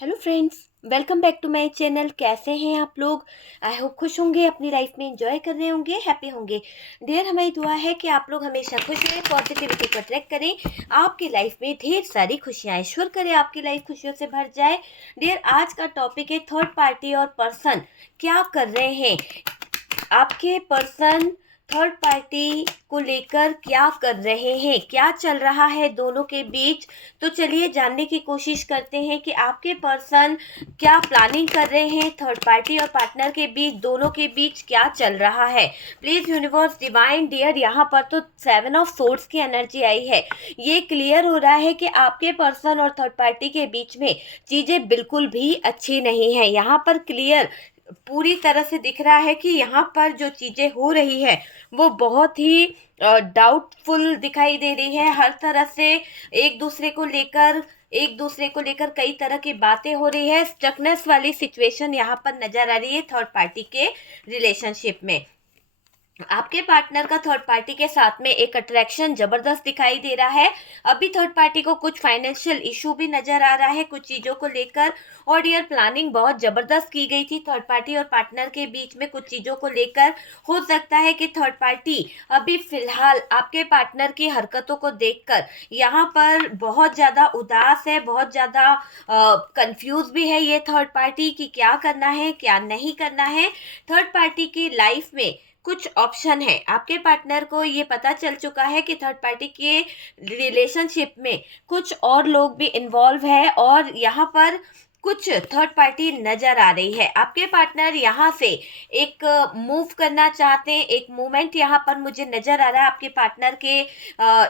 Hello friends, welcome back to my channel. कैसे हैं आप लोग? आई होप खुश होंगे, अपनी लाइफ में एंजॉय कर रहे होंगे, हैप्पी होंगे। डियर, हमारी दुआ है कि आप लोग हमेशा खुश रहें, पॉजिटिविटी को अट्रैक्ट करें, आपकी लाइफ में ढेर सारी खुशियाँ ईश्वर करे आपकी लाइफ खुशियों से भर जाए। डियर, आज का टॉपिक है थर्ड पार्टी और पर्सन क्या कर रहे हैं। आपके पर्सन थर्ड पार्टी को लेकर क्या कर रहे हैं, क्या चल रहा है दोनों के बीच। तो चलिए जानने की कोशिश करते हैं कि आपके पर्सन क्या प्लानिंग कर रहे हैं, थर्ड पार्टी और पार्टनर के बीच, दोनों के बीच क्या चल रहा है। प्लीज यूनिवर्स डिवाइन डियर, यहाँ पर तो 7 ऑफ सोर्ड्स की एनर्जी आई है। ये क्लियर हो रहा है कि आपके पर्सन और थर्ड पार्टी के बीच में चीजें बिल्कुल भी अच्छी नहीं है। यहाँ पर क्लियर पूरी तरह से दिख रहा है कि यहाँ पर जो चीजें हो रही है वो बहुत ही डाउटफुल दिखाई दे रही है। हर तरह से एक दूसरे को लेकर कई तरह की बातें हो रही है। स्टकनेस वाली सिचुएशन यहाँ पर नजर आ रही है थर्ड पार्टी के रिलेशनशिप में। आपके पार्टनर का थर्ड पार्टी के साथ में एक अट्रैक्शन जबरदस्त दिखाई दे रहा है। अभी थर्ड पार्टी को कुछ फाइनेंशियल इशू भी नजर आ रहा है कुछ चीजों को लेकर। और डियर, प्लानिंग बहुत जबरदस्त की गई थी थर्ड पार्टी और पार्टनर के बीच में कुछ चीजों को लेकर। हो सकता है कि थर्ड पार्टी अभी फिलहाल आपके पार्टनर की हरकतों को देखकर यहाँ पर बहुत ज्यादा उदास है, बहुत ज्यादा कंफ्यूज भी है ये थर्ड पार्टी कि क्या करना है क्या नहीं करना है। थर्ड पार्टी की लाइफ में कुछ ऑप्शन है। आपके पार्टनर को ये पता चल चुका है कि थर्ड पार्टी के रिलेशनशिप में कुछ और लोग भी इन्वॉल्व है और यहाँ पर कुछ थर्ड पार्टी नजर आ रही है। आपके पार्टनर यहाँ से एक मूव करना चाहते हैं, एक मूवमेंट यहाँ पर मुझे नजर आ रहा है आपके पार्टनर के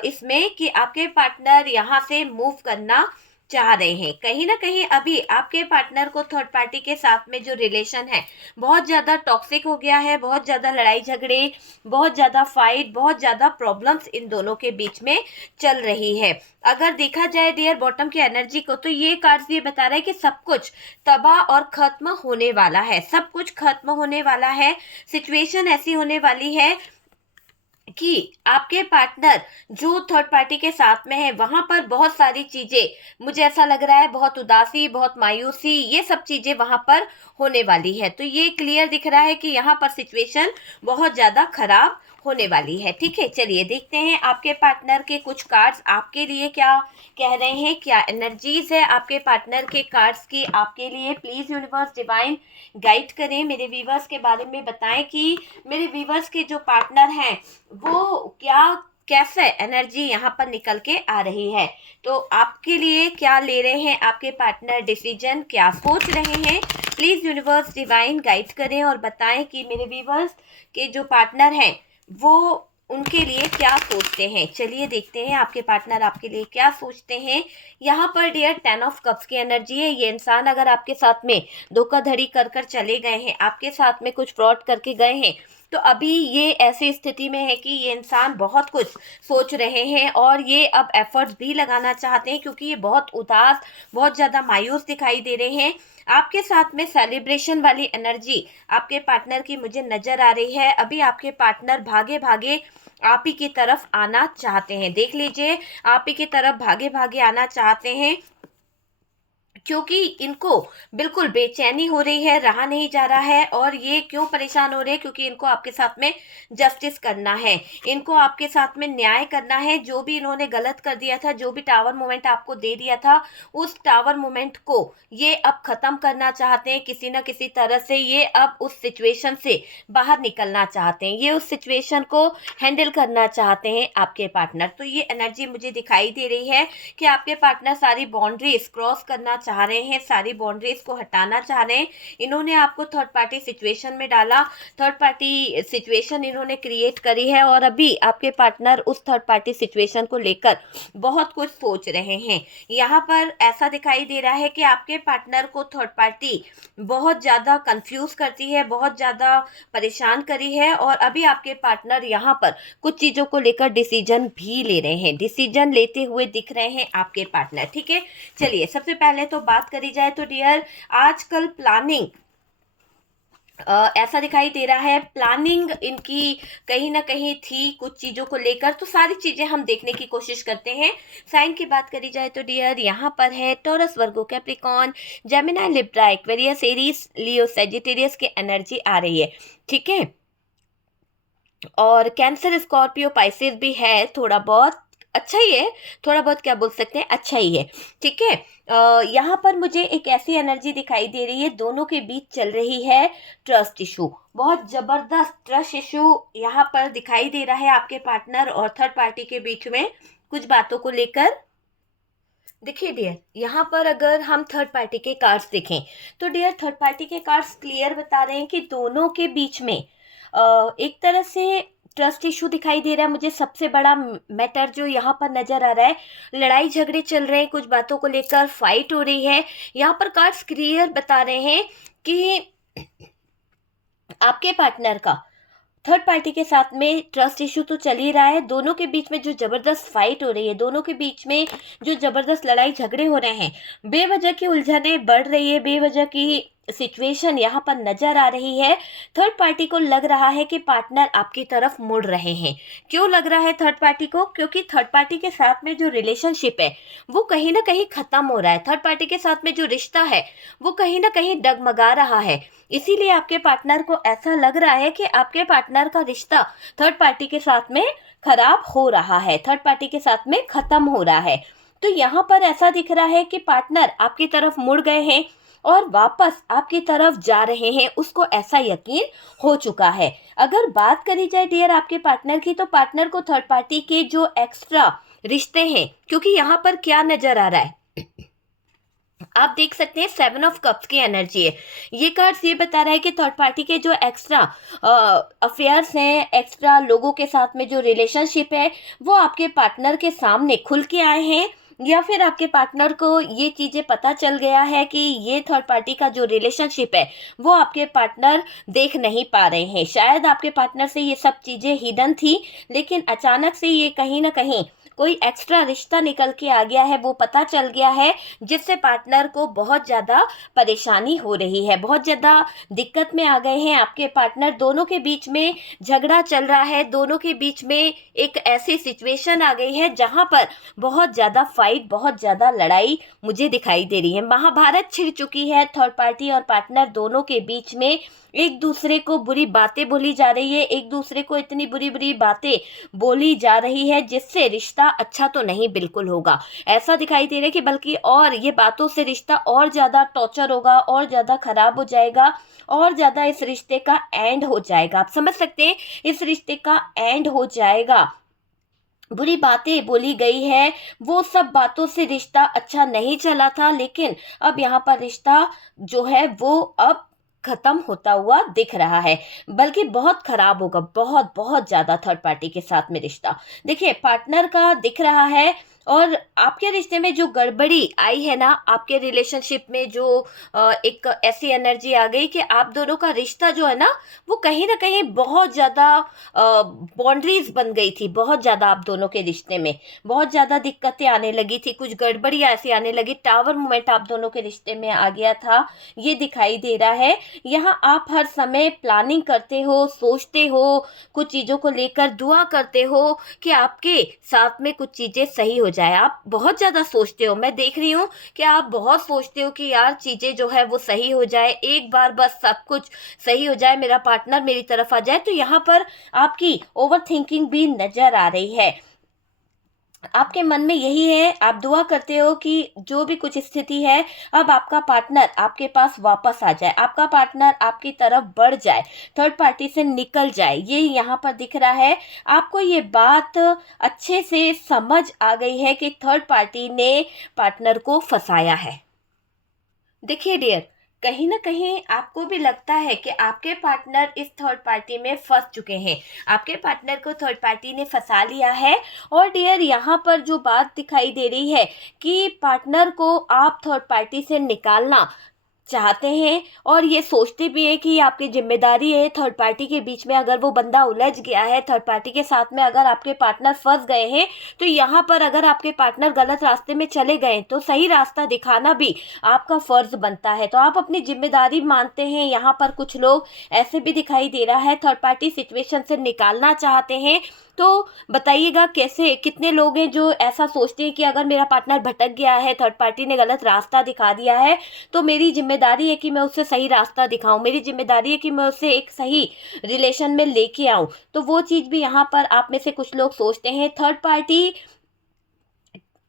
इसमें कि आपके पार्टनर यहाँ से मूव करना चाह रहे हैं। कहीं ना कहीं अभी आपके पार्टनर को थर्ड पार्टी के साथ में जो रिलेशन है बहुत ज्यादा टॉक्सिक हो गया है, बहुत ज्यादा लड़ाई झगड़े, बहुत ज्यादा फाइट, बहुत ज्यादा प्रॉब्लम्स इन दोनों के बीच में चल रही है। अगर देखा जाए डियर बॉटम की एनर्जी को, तो ये कार्ड ये बता रहा है कि सब कुछ तबाह और खत्म होने वाला है, सब कुछ खत्म होने वाला है। सिचुएशन ऐसी होने वाली है कि आपके पार्टनर जो थर्ड पार्टी के साथ में है वहां पर बहुत सारी चीजें, मुझे ऐसा लग रहा है बहुत उदासी, बहुत मायूसी, ये सब चीजें वहां पर होने वाली है। तो ये क्लियर दिख रहा है कि यहाँ पर सिचुएशन बहुत ज्यादा खराब होने वाली है। ठीक है, चलिए देखते हैं आपके पार्टनर के कुछ कार्ड्स आपके लिए क्या कह रहे हैं, क्या एनर्जीज है आपके पार्टनर के कार्ड्स की आपके लिए। प्लीज यूनिवर्स डिवाइन गाइड करें, मेरे व्यूवर्स के बारे में बताएं कि मेरे व्यूवर्स के जो पार्टनर हैं वो क्या कैसे एनर्जी यहाँ पर निकल के आ रही है। तो आपके लिए क्या ले रहे हैं आपके पार्टनर डिसीजन, क्या सोच रहे हैं। प्लीज यूनिवर्स डिवाइन गाइड करें और बताएं कि मेरे व्यूवर्स के जो पार्टनर हैं वो उनके लिए क्या सोचते हैं। चलिए देखते हैं आपके पार्टनर आपके लिए क्या सोचते हैं। यहाँ पर डियर 10 ऑफ कप्स की एनर्जी है। ये इंसान अगर आपके साथ में धोखाधड़ी कर कर चले गए हैं, आपके साथ में कुछ फ्रॉड करके गए हैं, तो अभी ये ऐसी स्थिति में है कि ये इंसान बहुत कुछ सोच रहे हैं और ये अब एफर्ट्स भी लगाना चाहते हैं क्योंकि ये बहुत उदास, बहुत ज़्यादा मायूस दिखाई दे रहे हैं। आपके साथ में सेलिब्रेशन वाली एनर्जी आपके पार्टनर की मुझे नजर आ रही है। अभी आपके पार्टनर भागे भागे आप ही की तरफ आना चाहते हैं। देख लीजिए, आप ही की तरफ भागे भागे आना चाहते हैं क्योंकि इनको बिल्कुल बेचैनी हो रही है, रहा नहीं जा रहा है। और ये क्यों परेशान हो रहे हैं, क्योंकि इनको आपके साथ में जस्टिस करना है, इनको आपके साथ में न्याय करना है। जो भी इन्होंने गलत कर दिया था, जो भी टावर मोमेंट आपको दे दिया था, उस टावर मोमेंट को ये अब खत्म करना चाहते हैं किसी न किसी तरह से। ये अब उस सिचुएशन से बाहर निकलना चाहते हैं, ये उस सिचुएशन को हैंडल करना चाहते हैं आपके पार्टनर। तो ये एनर्जी मुझे दिखाई दे रही है कि आपके पार्टनर सारी बाउंड्रीज क्रॉस करना चाह रहे हैं, सारी बाउंड्रीज को हटाना चाह रहे हैं। इन्होंने आपको थर्ड पार्टी सिचुएशन में डाला, थर्ड पार्टी सिचुएशन इन्होंने क्रिएट करी है और अभी आपके पार्टनर उस थर्ड पार्टी सिचुएशन को लेकर बहुत कुछ सोच रहे हैं। यहाँ पर ऐसा दिखाई दे रहा है कि आपके पार्टनर को थर्ड पार्टी बहुत ज्यादा कंफ्यूज करती है, बहुत ज्यादा परेशान करी है और अभी आपके पार्टनर यहाँ पर कुछ चीजों को लेकर डिसीजन भी ले रहे हैं, डिसीजन लेते हुए दिख रहे हैं आपके पार्टनर। ठीक है, चलिए सबसे पहले तो बात करी जाए तो डियर, आजकल प्लानिंग ऐसा दिखाई दे रहा है प्लानिंग इनकी कहीं ना कहीं थी कुछ चीज़ों को लेकर, तो सारी चीज़ें हम देखने की कोशिश करते हैं। साइन की बात करी जाए तो डियर यहाँ पर है Taurus, Virgo, Capricorn, Gemini, Libra, Aquarius, Aries, Leo, Sagittarius की एनर्जी आ रही है। ठीक है, और कैंसर, स्कॉर्पियो, पाइसेस भी है, थोड़ा बहुत अच्छा ही है, थोड़ा बहुत क्या बोल सकते हैं, अच्छा ही है। ठीक है, यहाँ पर मुझे एक ऐसी एनर्जी दिखाई दे रही है, दोनों के बीच चल रही है ट्रस्ट इशू, बहुत जबरदस्त ट्रस्ट इशू यहाँ पर दिखाई दे रहा है आपके पार्टनर और थर्ड पार्टी के बीच में कुछ बातों को लेकर। देखिए डियर, यहाँ पर अगर हम थर्ड पार्टी के कार्ड्स देखें तो डियर थर्ड पार्टी के कार्ड्स क्लियर बता रहे हैं कि दोनों के बीच में एक तरह से ट्रस्ट इशू दिखाई दे रहा है। मुझे सबसे बड़ा मैटर जो यहाँ पर नजर आ रहा है, लड़ाई झगड़े चल रहे हैं, कुछ बातों को लेकर फाइट हो रही है। यहाँ पर कार्ड्स क्लियर बता रहे हैं कि आपके पार्टनर का थर्ड पार्टी के साथ में ट्रस्ट इशू तो चल ही रहा है, दोनों के बीच में जो जबरदस्त फाइट हो रही है, दोनों के बीच में जो जबरदस्त लड़ाई झगड़े हो रहे हैं, बेवजह की उलझनें बढ़ रही है, बेवजह की सिचुएशन यहाँ पर नजर आ रही है। थर्ड पार्टी को लग रहा है कि पार्टनर आपकी तरफ मुड़ रहे हैं। क्यों लग रहा है थर्ड पार्टी को? क्योंकि थर्ड पार्टी के साथ में जो रिलेशनशिप है वो कहीं ना कहीं खत्म हो रहा है, थर्ड पार्टी के साथ में जो रिश्ता है वो कहीं ना कहीं डगमगा रहा है। इसीलिए आपके पार्टनर को ऐसा लग रहा है कि आपके पार्टनर का रिश्ता थर्ड पार्टी के साथ में खराब हो रहा है, थर्ड पार्टी के साथ में खत्म हो रहा है। तो यहाँ पर ऐसा दिख रहा है कि पार्टनर आपकी तरफ मुड़ गए हैं और वापस आपकी तरफ जा रहे हैं, उसको ऐसा यकीन हो चुका है। अगर बात करी जाए डियर आपके पार्टनर की, तो पार्टनर को थर्ड पार्टी के जो एक्स्ट्रा रिश्ते हैं, क्योंकि यहाँ पर क्या नजर आ रहा है, आप देख सकते हैं 7 ऑफ कप्स की एनर्जी है। ये कार्ड्स ये बता रहा है कि थर्ड पार्टी के जो एक्स्ट्रा अफेयर्स हैं, एक्स्ट्रा लोगों के साथ में जो रिलेशनशिप है, वो आपके पार्टनर के सामने खुल के आए हैं, या फिर आपके पार्टनर को ये चीज़ें पता चल गया है कि ये थर्ड पार्टी का जो रिलेशनशिप है वो आपके पार्टनर देख नहीं पा रहे हैं। शायद आपके पार्टनर से ये सब चीज़ें हिडन थी, लेकिन अचानक से ये कहीं ना कहीं कोई एक्स्ट्रा रिश्ता निकल के आ गया है, वो पता चल गया है, जिससे पार्टनर को बहुत ज़्यादा परेशानी हो रही है, बहुत ज़्यादा दिक्कत में आ गए हैं आपके पार्टनर। दोनों के बीच में झगड़ा चल रहा है, दोनों के बीच में एक ऐसी सिचुएशन आ गई है जहां पर बहुत ज़्यादा फाइट, बहुत ज़्यादा लड़ाई मुझे दिखाई दे रही है। महाभारत छिड़ चुकी है थर्ड पार्टी और पार्टनर दोनों के बीच में। एक दूसरे को बुरी बातें बोली जा रही है, एक दूसरे को इतनी बुरी बुरी बातें बोली जा रही है जिससे रिश्ता अच्छा तो नहीं बिल्कुल होगा। ऐसा दिखाई दे रहा है कि बल्कि और ये बातों से रिश्ता और ज़्यादा टॉर्चर होगा, और ज़्यादा खराब हो जाएगा, और ज़्यादा इस रिश्ते का एंड हो जाएगा। आप समझ सकते हैं, इस रिश्ते का एंड हो जाएगा। बुरी बातें बोली गई है, वो सब बातों से रिश्ता अच्छा नहीं चला था, लेकिन अब यहाँ पर रिश्ता जो है वो अब खत्म होता हुआ दिख रहा है, बल्कि बहुत खराब होगा, बहुत बहुत ज्यादा थर्ड पार्टी के साथ में रिश्ता। देखिए पार्टनर का दिख रहा है, और आपके रिश्ते में जो गड़बड़ी आई है ना, आपके रिलेशनशिप में जो एक ऐसी एनर्जी आ गई कि आप दोनों का रिश्ता जो है ना वो कहीं ना कहीं बहुत ज़्यादा बाउंड्रीज बन गई थी, बहुत ज़्यादा आप दोनों के रिश्ते में बहुत ज़्यादा दिक्कतें आने लगी थी, कुछ गड़बड़ी ऐसी आने लगी, टावर मोमेंट आप दोनों के रिश्ते में आ गया था, ये दिखाई दे रहा है। यहाँ आप हर समय प्लानिंग करते हो, सोचते हो, कुछ चीज़ों को लेकर दुआ करते हो कि आपके साथ में कुछ चीज़ें सही हो जाए। आप बहुत ज़्यादा सोचते हो, मैं देख रही हूँ कि आप बहुत सोचते हो कि यार चीज़ें जो है वो सही हो जाए, एक बार बस सब कुछ सही हो जाए, मेरा पार्टनर मेरी तरफ आ जाए। तो यहाँ पर आपकी ओवर थिंकिंग भी नज़र आ रही है, आपके मन में यही है, आप दुआ करते हो कि जो भी कुछ स्थिति है अब आपका पार्टनर आपके पास वापस आ जाए, आपका पार्टनर आपकी तरफ बढ़ जाए, थर्ड पार्टी से निकल जाए, ये यहाँ पर दिख रहा है। आपको ये बात अच्छे से समझ आ गई है कि थर्ड पार्टी ने पार्टनर को फंसाया है। देखिए डियर, कहीं ना कहीं आपको भी लगता है कि आपके पार्टनर इस थर्ड पार्टी में फंस चुके हैं, आपके पार्टनर को थर्ड पार्टी ने फंसा लिया है। और डियर यहाँ पर जो बात दिखाई दे रही है कि पार्टनर को आप थर्ड पार्टी से निकालना चाहते हैं और ये सोचते भी हैं कि आपकी जिम्मेदारी है थर्ड पार्टी के बीच में। अगर वो बंदा उलझ गया है थर्ड पार्टी के साथ में, अगर आपके पार्टनर फंस गए हैं, तो यहाँ पर अगर आपके पार्टनर गलत रास्ते में चले गए तो सही रास्ता दिखाना भी आपका फर्ज बनता है। तो आप अपनी जिम्मेदारी मानते हैं। यहाँ पर कुछ लोग ऐसे भी दिखाई दे रहा है थर्ड पार्टी सिचुएशन से निकालना चाहते हैं। तो बताइएगा कैसे, कितने लोग हैं जो ऐसा सोचते हैं कि अगर मेरा पार्टनर भटक गया है, थर्ड पार्टी ने गलत रास्ता दिखा दिया है, तो मेरी जिम्मेदारी है कि मैं उसे सही रास्ता दिखाऊं, मेरी जिम्मेदारी है कि मैं उसे एक सही रिलेशन में लेके आऊं। तो वो चीज़ भी यहाँ पर आप में से कुछ लोग सोचते हैं। थर्ड पार्टी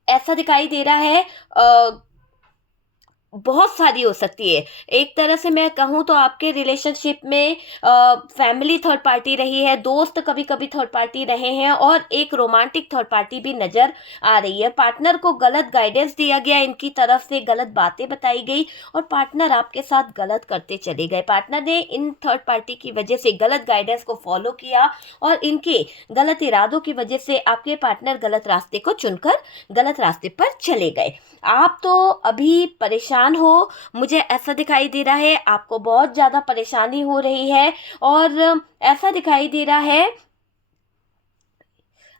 ऐसा दिखाई दे रहा है बहुत सारी हो सकती है। एक तरह से मैं कहूँ तो आपके रिलेशनशिप में फैमिली थर्ड पार्टी रही है, दोस्त कभी कभी थर्ड पार्टी रहे हैं, और एक रोमांटिक थर्ड पार्टी भी नज़र आ रही है। पार्टनर को गलत गाइडेंस दिया गया, इनकी तरफ से गलत बातें बताई गई और पार्टनर आपके साथ गलत करते चले गए। पार्टनर ने इन थर्ड पार्टी की वजह से गलत गाइडेंस को फॉलो किया और इनके गलत इरादों की वजह से आपके पार्टनर गलत रास्ते को चुनकर गलत रास्ते पर चले गए। आप तो अभी परेशान हो, मुझे ऐसा दिखाई दे रहा है आपको बहुत ज़्यादा परेशानी हो रही है, और ऐसा दिखाई दे रहा है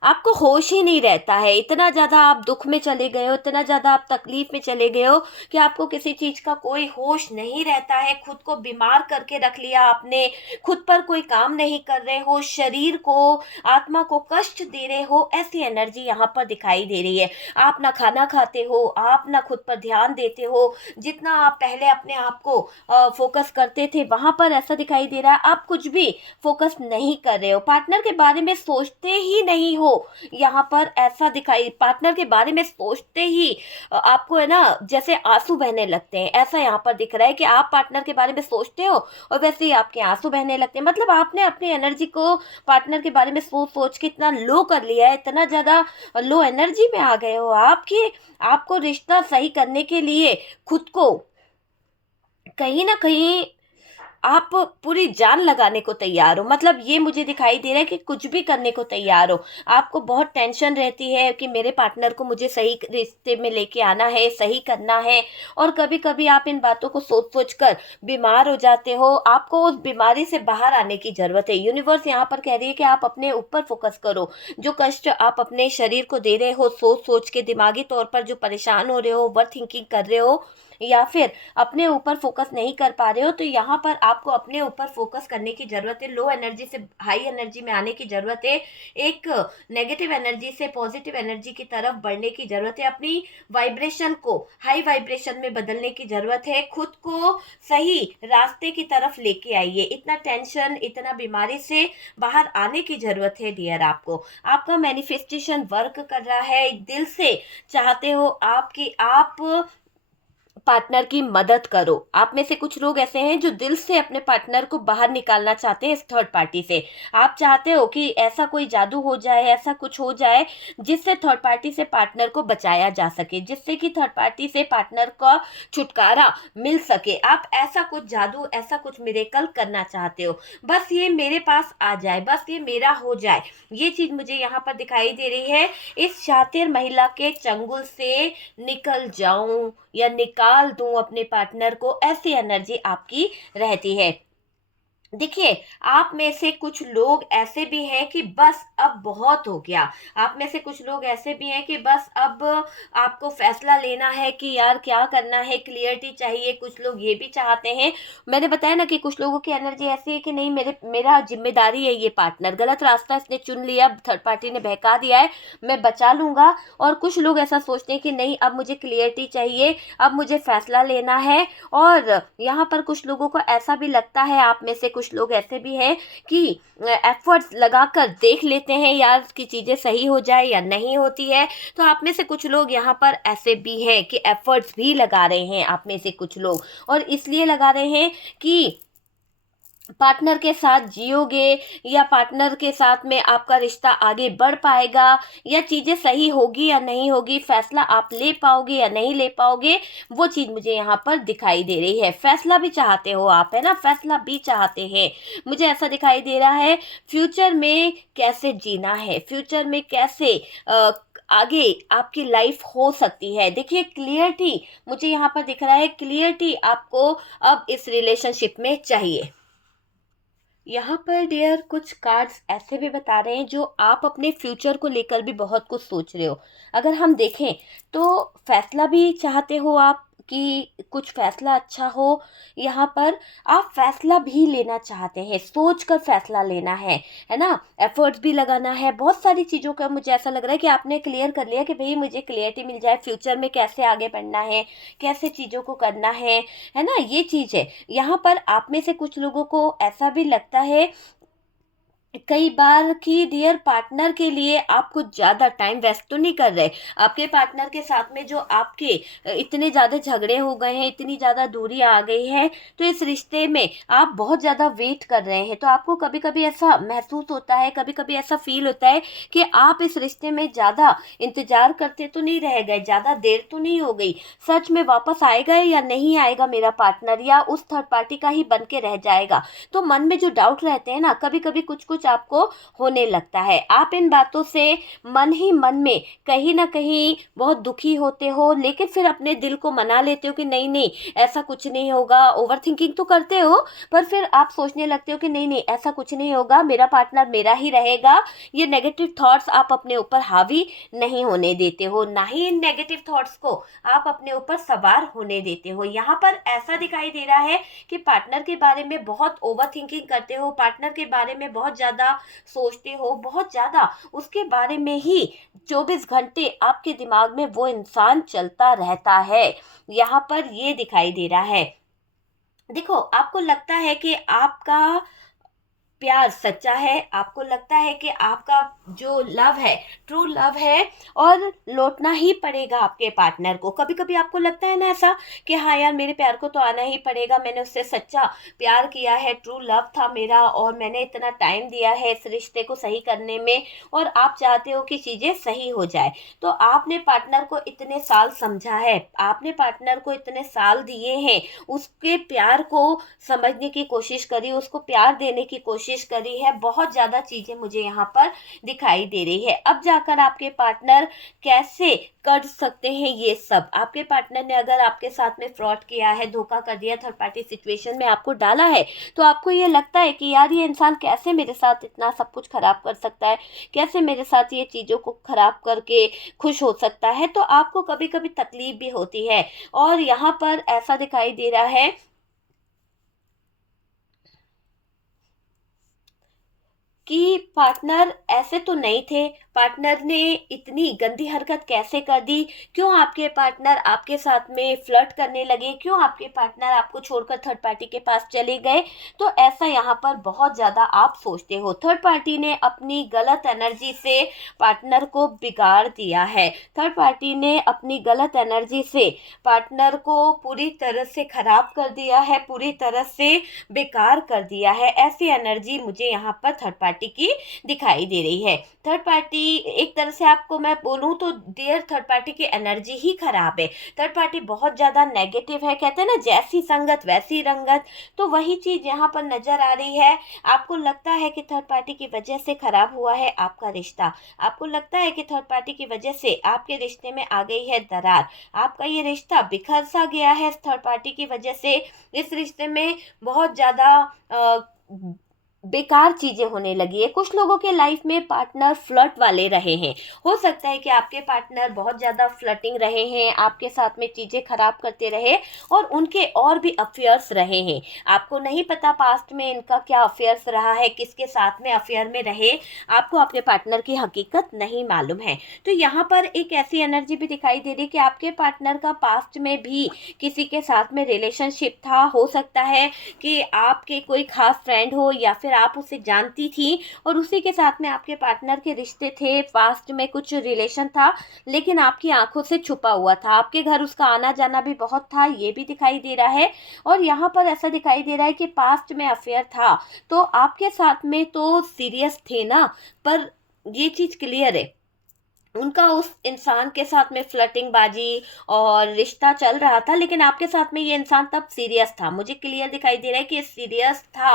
आपको होश ही नहीं रहता है। इतना ज़्यादा आप दुख में चले गए हो, इतना ज़्यादा आप तकलीफ में चले गए हो कि आपको किसी चीज़ का कोई होश नहीं रहता है। खुद को बीमार करके रख लिया आपने, खुद पर कोई काम नहीं कर रहे हो, शरीर को, आत्मा को कष्ट दे रहे हो, ऐसी एनर्जी यहाँ पर दिखाई दे रही है। आप ना खाना खाते हो, आप ना खुद पर ध्यान देते हो। जितना आप पहले अपने आप को फोकस करते थे, वहाँ पर ऐसा दिखाई दे रहा है आप कुछ भी फोकस नहीं कर रहे हो। पार्टनर के बारे में सोचते ही नहीं हो। यहाँ पर ऐसा दिखाई, पार्टनर के बारे में सोचते ही आपको है ना जैसे आंसू बहने लगते हैं, ऐसा यहाँ पर दिख रहा है कि आप पार्टनर के बारे में सोचते हो और वैसे ही आपके आंसू बहने लगते हैं। मतलब आपने अपनी एनर्जी को पार्टनर के बारे में सोच सोच के इतना लो कर लिया है, इतना ज़्यादा लो एनर्जी में आ गए हो आपकी। आपको रिश्ता सही करने के लिए खुद को कहीं ना कहीं आप पूरी जान लगाने को तैयार हो। मतलब ये मुझे दिखाई दे रहा है कि कुछ भी करने को तैयार हो। आपको बहुत टेंशन रहती है कि मेरे पार्टनर को मुझे सही रिश्ते में लेके आना है, सही करना है, और कभी कभी आप इन बातों को सोच सोच कर बीमार हो जाते हो। आपको उस बीमारी से बाहर आने की ज़रूरत है। यूनिवर्स यहाँ पर कह रही है कि आप अपने ऊपर फोकस करो। जो कष्ट आप अपने शरीर को दे रहे हो, सोच सोच के दिमागी तौर पर जो परेशान हो रहे हो, ओवर थिंकिंग कर रहे हो, या फिर अपने ऊपर फोकस नहीं कर पा रहे हो, तो यहाँ पर आपको अपने ऊपर फोकस करने की ज़रूरत है। लो एनर्जी से हाई एनर्जी में आने की ज़रूरत है। एक नेगेटिव एनर्जी से पॉजिटिव एनर्जी की तरफ बढ़ने की ज़रूरत है। अपनी वाइब्रेशन को हाई वाइब्रेशन में बदलने की ज़रूरत है। खुद को सही रास्ते की तरफ लेके आइए। इतना टेंशन, इतना बीमारी से बाहर आने की ज़रूरत है डियर। आपको आपका मैनिफेस्टेशन वर्क कर रहा है। दिल से चाहते हो आपकी आप पार्टनर की मदद करो। आप में से कुछ लोग ऐसे हैं जो दिल से अपने पार्टनर को बाहर निकालना चाहते हैं इस थर्ड पार्टी से। आप चाहते हो कि ऐसा कोई जादू हो जाए, ऐसा कुछ हो जाए जिससे थर्ड पार्टी से पार्टनर को बचाया जा सके, जिससे कि थर्ड पार्टी से पार्टनर का छुटकारा मिल सके। आप ऐसा कुछ जादू, ऐसा कुछ मिरेकल करना चाहते हो। बस ये मेरे पास आ जाए, बस ये मेरा हो जाए, ये चीज़ मुझे यहाँ पर दिखाई दे रही है। इस शातिर महिला के चंगुल से निकल जाऊं या निकाल दूं अपने पार्टनर को, ऐसी एनर्जी आपकी रहती है। देखिए, आप में से कुछ लोग ऐसे भी हैं कि बस अब बहुत हो गया। आप में से कुछ लोग ऐसे भी हैं कि बस अब आपको फैसला लेना है कि यार क्या करना है, क्लियरिटी चाहिए। कुछ लोग ये भी चाहते हैं, मैंने बताया ना कि कुछ लोगों की एनर्जी ऐसी है कि नहीं, मेरा जिम्मेदारी है, ये पार्टनर गलत रास्ता इसने चुन लिया, थर्ड पार्टी ने बहका दिया है, मैं बचा लूँगा। और कुछ लोग ऐसा सोचते हैं कि नहीं, अब मुझे क्लियरिटी चाहिए, अब मुझे फैसला लेना है। और यहाँ पर कुछ लोगों को ऐसा भी लगता है, आप में से कुछ लोग ऐसे भी हैं कि एफर्ट्स लगाकर देख लेते हैं यार कि चीज़ें सही हो जाए या नहीं होती है। तो आप में से कुछ लोग यहाँ पर ऐसे भी हैं कि एफर्ट्स भी लगा रहे हैं, आप में से कुछ लोग, और इसलिए लगा रहे हैं कि पार्टनर के साथ जियोगे या पार्टनर के साथ में आपका रिश्ता आगे बढ़ पाएगा, या चीज़ें सही होगी या नहीं होगी, फैसला आप ले पाओगे या नहीं ले पाओगे, वो चीज़ मुझे यहाँ पर दिखाई दे रही है। फैसला भी चाहते हो आप, है ना, फैसला भी चाहते हैं। मुझे ऐसा दिखाई दे रहा है फ्यूचर में कैसे जीना है, फ्यूचर में कैसे आगे आपकी लाइफ हो सकती है। देखिए क्लियरिटी मुझे यहाँ पर दिख रहा है, क्लियरिटी आपको अब इस रिलेशनशिप में चाहिए। यहाँ पर डियर कुछ कार्ड्स ऐसे भी बता रहे हैं जो आप अपने फ्यूचर को लेकर भी बहुत कुछ सोच रहे हो। अगर हम देखें तो फैसला भी चाहते हो आप कि कुछ फैसला अच्छा हो। यहाँ पर आप फैसला भी लेना चाहते हैं, सोच कर फैसला लेना है ना, एफर्ट्स भी लगाना है, बहुत सारी चीज़ों का मुझे ऐसा लग रहा है कि आपने क्लियर कर लिया कि भाई मुझे क्लियरिटी मिल जाए फ्यूचर में कैसे आगे बढ़ना है, कैसे चीज़ों को करना है ना, ये चीज़ है। यहाँ पर आप में से कुछ लोगों को ऐसा भी लगता है कई बार कि डियर पार्टनर के लिए आप कुछ ज़्यादा टाइम वेस्ट तो नहीं कर रहे। आपके पार्टनर के साथ में जो आपके इतने ज़्यादा झगड़े हो गए हैं, इतनी ज़्यादा दूरी आ गई है, तो इस रिश्ते में आप बहुत ज़्यादा वेट कर रहे हैं। तो आपको कभी कभी ऐसा महसूस होता है, कभी कभी ऐसा फील होता है कि आप इस रिश्ते में ज़्यादा इंतज़ार करते तो नहीं रह गए, ज़्यादा देर तो नहीं हो गई, सच में वापस आएगा या नहीं आएगा मेरा पार्टनर, या उस थर्ड पार्टी का ही बन के रह जाएगा। तो मन में जो डाउट रहते हैं ना, कभी कभी कुछ कुछ आपको होने लगता है। आप इन बातों से मन ही मन में कहीं ना कहीं बहुत दुखी होते हो, लेकिन फिर अपने दिल को मना लेते हो कि नहीं नहीं ऐसा कुछ नहीं होगा। ओवर थिंकिंग तो करते हो, पर फिर आप सोचने लगते हो कि नहीं नहीं ऐसा कुछ नहीं होगा, मेरा पार्टनर मेरा ही रहेगा। ये नेगेटिव थॉट्स आप अपने ऊपर हावी नहीं होने देते हो, ना ही इन नेगेटिव थॉट्स को आप अपने ऊपर सवार होने देते हो। यहाँ पर ऐसा दिखाई दे रहा है कि पार्टनर के बारे में बहुत ओवर थिंकिंग करते हो, पार्टनर के बारे में बहुत ज़्यादा सोचते हो, बहुत ज़्यादा उसके बारे में ही 24 घंटे आपके दिमाग में वो इंसान चलता रहता है। यहाँ पर ये दिखाई दे रहा है। देखो आपको लगता है कि आपका प्यार सच्चा है, आपको लगता है कि आपका जो लव है ट्रू लव है और लौटना ही पड़ेगा आपके पार्टनर को। कभी कभी आपको लगता है ना ऐसा कि हाँ यार मेरे प्यार को तो आना ही पड़ेगा, मैंने उससे सच्चा प्यार किया है, ट्रू लव था मेरा और मैंने इतना टाइम दिया है इस रिश्ते को सही करने में, और आप चाहते हो कि चीज़ें सही हो जाए। तो आपने पार्टनर को इतने साल समझा है, आपने पार्टनर को इतने साल दिए हैं, उसके प्यार को समझने की कोशिश करी, उसको प्यार देने की कोशिश करी है, बहुत ज़्यादा चीज़ें मुझे यहाँ पर दिखाई दे रही है। अब जाकर आपके पार्टनर कैसे कर सकते हैं ये सब। आपके पार्टनर ने अगर आपके साथ में फ्रॉड किया है, धोखा कर दिया, थर्ड पार्टी सिचुएशन में आपको डाला है, तो आपको ये लगता है कि यार ये इंसान कैसे मेरे साथ इतना सब कुछ खराब कर सकता है, कैसे मेरे साथ ये चीज़ों को खराब करके खुश हो सकता है। तो आपको कभी कभी तकलीफ भी होती है। और यहाँ पर ऐसा दिखाई दे रहा है कि पार्टनर ऐसे तो नहीं थे, पार्टनर ने इतनी गंदी हरकत कैसे कर दी, क्यों आपके पार्टनर आपके साथ में फ्लर्ट करने लगे, क्यों आपके पार्टनर आपको छोड़कर थर्ड पार्टी के पास चले गए। तो ऐसा यहाँ पर बहुत ज़्यादा आप सोचते हो। थर्ड पार्टी ने अपनी गलत एनर्जी से पार्टनर को बिगाड़ दिया है, थर्ड पार्टी ने अपनी गलत एनर्जी से पार्टनर को पूरी तरह से खराब कर दिया है, पूरी तरह से बेकार कर दिया है। ऐसी एनर्जी मुझे यहाँ पर थर्ड पार्टी की दिखाई दे रही है। थर्ड पार्टी एक तरह से आपको मैं बोलूँ तो डियर थर्ड पार्टी की एनर्जी ही खराब है। थर्ड पार्टी बहुत ज़्यादा नेगेटिव है, कहते हैं ना जैसी संगत वैसी रंगत, तो वही चीज़ यहाँ पर नज़र आ रही है। आपको लगता है कि थर्ड पार्टी की वजह से खराब हुआ है आपका रिश्ता, आपको लगता है कि थर्ड पार्टी की वजह से आपके रिश्ते में आ गई है दरार, आपका ये रिश्ता बिखर सा गया है थर्ड पार्टी की वजह से। इस रिश्ते में बहुत ज़्यादा बेकार चीजें होने लगी है। कुछ लोगों के लाइफ में पार्टनर फ्लर्ट वाले रहे हैं, हो सकता है कि आपके पार्टनर बहुत ज़्यादा फ्लर्टिंग रहे हैं, आपके साथ में चीज़ें खराब करते रहे और उनके और भी अफेयर्स रहे हैं। आपको नहीं पता पास्ट में इनका क्या अफेयर्स रहा है, किसके साथ में अफेयर में रहे, आपको आपके पार्टनर की हकीकत नहीं मालूम है। तो यहाँ पर एक ऐसी एनर्जी भी दिखाई दे रही है कि आपके पार्टनर का पास्ट में भी किसी के साथ में रिलेशनशिप था। हो सकता है कि आपके कोई खास फ्रेंड हो या फिर आप उसे जानती थी और उसी के साथ में आपके पार्टनर के रिश्ते थे, पास्ट में कुछ रिलेशन था, लेकिन आपकी आंखों से छुपा हुआ था। आपके घर उसका आना जाना भी बहुत था, ये भी दिखाई दे रहा है। और यहाँ पर ऐसा दिखाई दे रहा है कि पास्ट में अफेयर था, तो आपके साथ में तो सीरियस थे ना, पर ये चीज़ क्लियर है उनका उस इंसान के साथ में फ्लर्टिंग बाजी और रिश्ता चल रहा था, लेकिन आपके साथ में ये इंसान तब सीरियस था। मुझे क्लियर दिखाई दे रहा है कि ये सीरियस था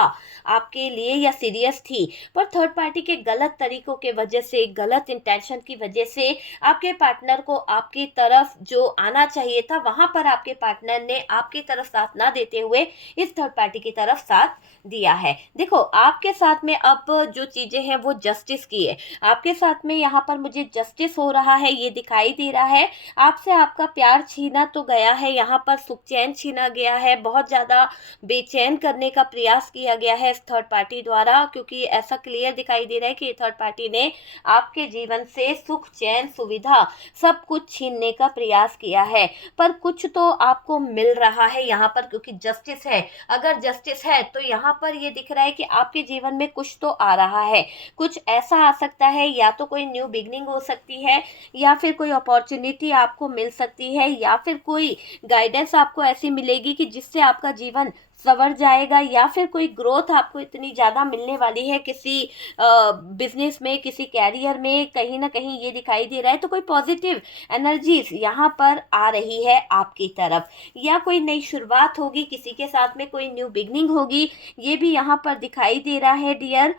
आपके लिए या सीरियस थी, पर थर्ड पार्टी के गलत तरीकों के वजह से, गलत इंटेंशन की वजह से आपके पार्टनर को आपकी तरफ जो आना चाहिए था वहां पर आपके पार्टनर ने आपकी तरफ साथ ना देते हुए इस थर्ड पार्टी की तरफ साथ दिया है। देखो, आपके साथ में अब जो चीजें हैं वो जस्टिस की है। आपके साथ में यहाँ पर मुझे जस्टिस हो रहा है, ये दिखाई दे रहा है। आपसे आपका प्यार छीना तो गया है, यहाँ पर सुख चैन छीना गया है, बहुत ज़्यादा बेचैन करने का प्रयास किया गया है इस थर्ड पार्टी द्वारा, क्योंकि ऐसा क्लियर दिखाई दे रहा है कि थर्ड पार्टी ने आपके जीवन से सुख चैन सुविधा सब कुछ छीनने का प्रयास किया है। पर कुछ तो आपको मिल रहा है यहाँ पर, क्योंकि जस्टिस है। अगर जस्टिस है तो यहाँ पर ये दिख रहा है कि आपके जीवन में कुछ तो आ रहा है, कुछ ऐसा आ सकता है, या तो कोई न्यू बिगनिंग हो सकती है, या फिर कोई अपॉर्चुनिटी आपको मिल सकती है, या फिर कोई गाइडेंस आपको ऐसी मिलेगी कि जिससे आपका जीवन संवर जाएगा, या फिर कोई ग्रोथ आपको इतनी ज़्यादा मिलने वाली है किसी बिजनेस में, किसी कैरियर में, कहीं ना कहीं ये दिखाई दे रहा है। तो कोई पॉजिटिव एनर्जीज यहाँ पर आ रही है आपकी तरफ, या कोई नई शुरुआत होगी, किसी के साथ में कोई न्यू बिगनिंग होगी, ये भी यहाँ पर दिखाई दे रहा है डियर।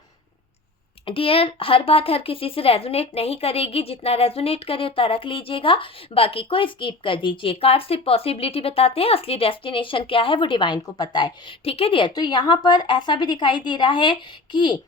डियर, हर बात हर किसी से रेजोनेट नहीं करेगी, जितना रेजोनेट करे उतना रख लीजिएगा, बाकी को स्किप कर दीजिए। कार्ड सिर्फ पॉसिबिलिटी बताते हैं, असली डेस्टिनेशन क्या है वो डिवाइन को पता है। ठीक है डियर, तो यहाँ पर ऐसा भी दिखाई दे रहा है कि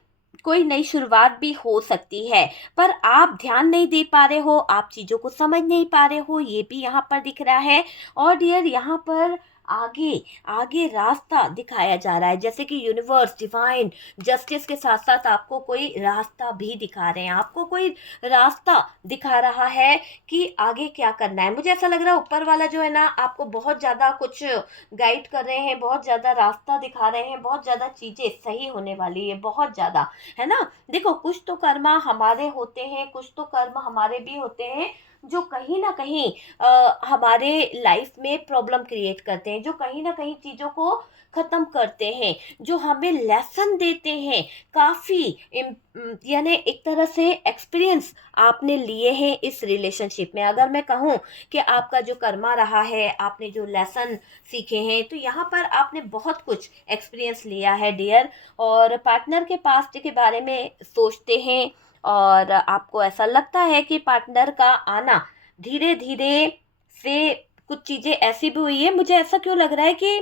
कोई नई शुरुआत भी हो सकती है, पर आप ध्यान नहीं दे पा रहे हो, आप चीज़ों को समझ नहीं पा रहे हो, ये भी यहाँ पर दिख रहा है। और डियर, यहाँ पर आगे आगे रास्ता दिखाया जा रहा है, जैसे कि यूनिवर्स, डिवाइन, जस्टिस के साथ साथ आपको कोई रास्ता भी दिखा रहे हैं, आपको कोई रास्ता दिखा रहा है कि आगे क्या करना है। मुझे ऐसा लग रहा है ऊपर वाला जो है ना आपको बहुत ज़्यादा कुछ गाइड कर रहे हैं, बहुत ज़्यादा रास्ता दिखा रहे हैं, बहुत ज़्यादा चीज़ें सही होने वाली है, बहुत ज़्यादा, है ना। देखो, कुछ तो कर्मा हमारे होते हैं, कुछ तो कर्म हमारे भी होते हैं जो कहीं ना कहीं हमारे लाइफ में प्रॉब्लम क्रिएट करते हैं, जो कहीं ना कहीं चीज़ों को ख़त्म करते हैं, जो हमें लेसन देते हैं। काफ़ी यानी एक तरह से एक्सपीरियंस आपने लिए हैं इस रिलेशनशिप में। अगर मैं कहूँ कि आपका जो कर्मा रहा है, आपने जो लेसन सीखे हैं, तो यहाँ पर आपने बहुत कुछ एक्सपीरियंस लिया है डियर। और पार्टनर के पास्ट के बारे में सोचते हैं, और आपको ऐसा लगता है कि पार्टनर का आना धीरे धीरे से कुछ चीज़ें ऐसी भी हुई है। मुझे ऐसा क्यों लग रहा है कि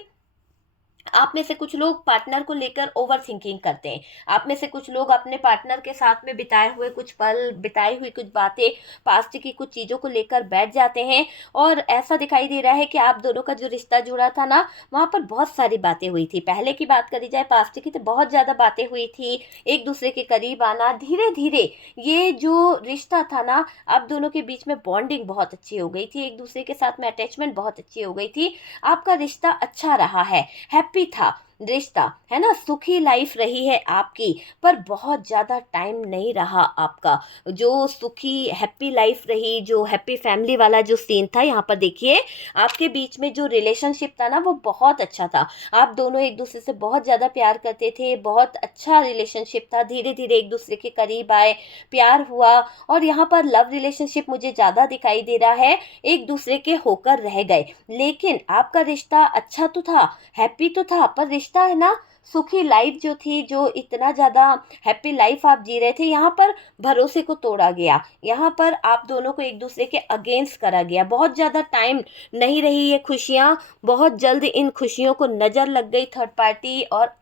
आप में से कुछ लोग पार्टनर को लेकर ओवर थिंकिंग करते हैं। आप में से कुछ लोग अपने पार्टनर के साथ में बिताए हुए कुछ पल, बिताई हुई कुछ बातें, पास्ट की कुछ चीज़ों को लेकर बैठ जाते हैं, और ऐसा दिखाई दे रहा है कि आप दोनों का जो रिश्ता जुड़ा था ना, वहाँ पर बहुत सारी बातें हुई थी। पहले की बात करी जाए पास्ट की, तो बहुत ज़्यादा बातें हुई थी, एक दूसरे के करीब आना, धीरे धीरे ये जो रिश्ता था ना, आप दोनों के बीच में बॉन्डिंग बहुत अच्छी हो गई थी, एक दूसरे के साथ में अटैचमेंट बहुत अच्छी हो गई थी, आपका रिश्ता अच्छा रहा है, हैप्पी था रिश्ता, है ना, सुखी लाइफ रही है आपकी। पर बहुत ज़्यादा टाइम नहीं रहा आपका जो सुखी हैप्पी लाइफ रही, जो हैप्पी फैमिली वाला जो सीन था। यहाँ पर देखिए, आपके बीच में जो रिलेशनशिप था ना वो बहुत अच्छा था, आप दोनों एक दूसरे से बहुत ज़्यादा प्यार करते थे, बहुत अच्छा रिलेशनशिप था, धीरे धीरे एक दूसरे के करीब आए, प्यार हुआ। और यहाँ पर लव रिलेशनशिप मुझे ज़्यादा दिखाई दे रहा है, एक दूसरे के होकर रह गए, लेकिन आपका रिश्ता अच्छा तो था, हैप्पी तो था, पर रिश्ता है ना, सुखी लाइफ जो थी, जो इतना ज़्यादा हैप्पी लाइफ आप जी रहे थे, यहाँ पर भरोसे को तोड़ा गया, यहाँ पर आप दोनों को एक दूसरे के अगेंस्ट करा गया। बहुत ज़्यादा टाइम नहीं रही ये खुशियाँ, बहुत जल्द इन खुशियों को नज़र लग गई थर्ड पार्टी और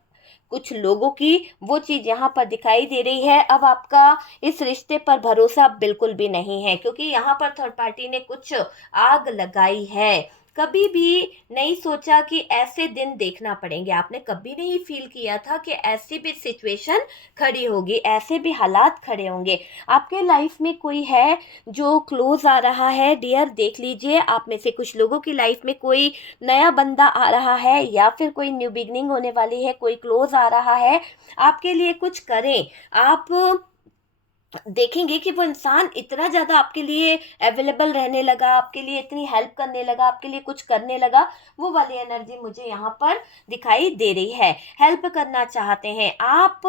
कुछ लोगों की, वो चीज़ यहाँ पर दिखाई दे रही है। अब आपका इस रिश्ते पर भरोसा बिल्कुल भी नहीं है, क्योंकि यहाँ पर थर्ड पार्टी ने कुछ आग लगाई है। कभी भी नहीं सोचा कि ऐसे दिन देखना पड़ेंगे, आपने कभी नहीं फील किया था कि ऐसी भी सिचुएशन खड़ी होगी, ऐसे भी हालात खड़े होंगे। आपके लाइफ में कोई है जो क्लोज आ रहा है डियर, देख लीजिए, आप में से कुछ लोगों की लाइफ में कोई नया बंदा आ रहा है, या फिर कोई न्यू बिगनिंग होने वाली है, कोई क्लोज आ रहा है, आपके लिए कुछ करें। आप देखेंगे कि वो इंसान इतना ज़्यादा आपके लिए अवेलेबल रहने लगा, आपके लिए इतनी हेल्प करने लगा, आपके लिए कुछ करने लगा, वो वाली एनर्जी मुझे यहाँ पर दिखाई दे रही है। हेल्प करना चाहते हैं आप,